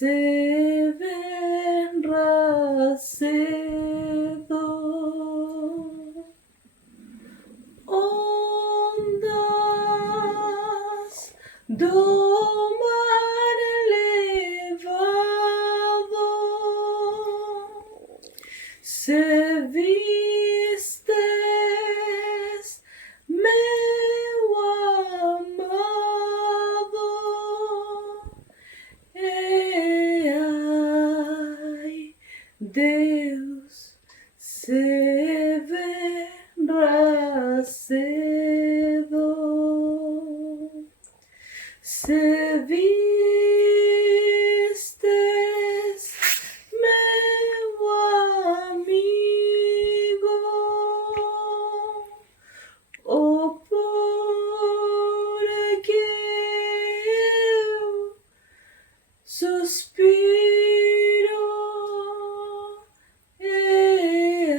se ven racedo, ondas do mar elevado, se vistes, meu amado, e ai, Deus se verá cedo, se vistes, meu amigo, o porque eu suspiro, e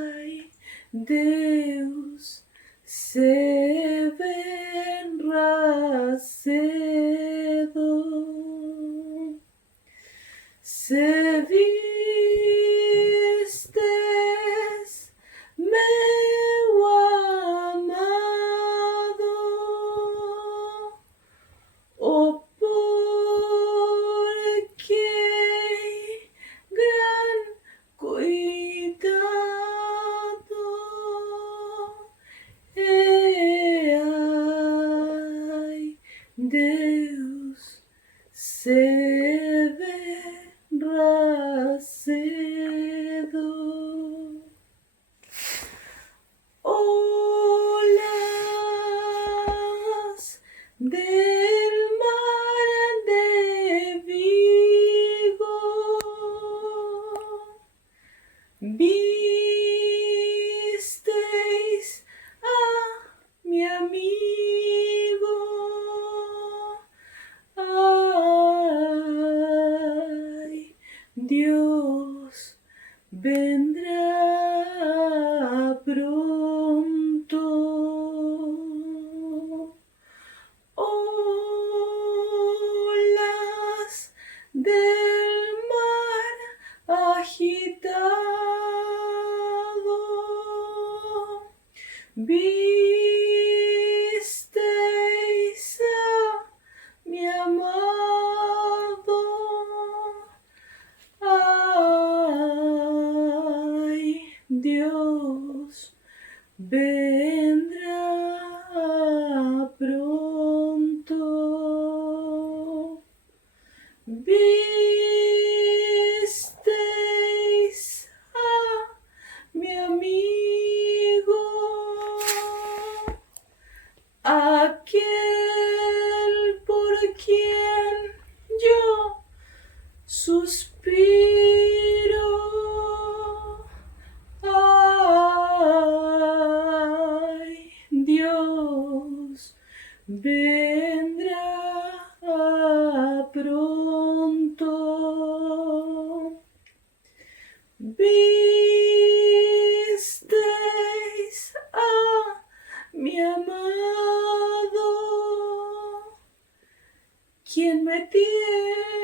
ai, Deus se verá cedo, se vistes, meu amado, o porque gran cuidado, e ai, Deus se verá cedo. Olas del mar de Vigo, visteis a mi amigo, ay, Dios vendrá pronto. Olas del mar agitado, visteis a mi amado, ay, Dios vendrá pronto. Visteis a mi amigo, aquel por quien yo suspiro, ay, Dios vendrá pronto. Visteis a mi amado, quien me tiene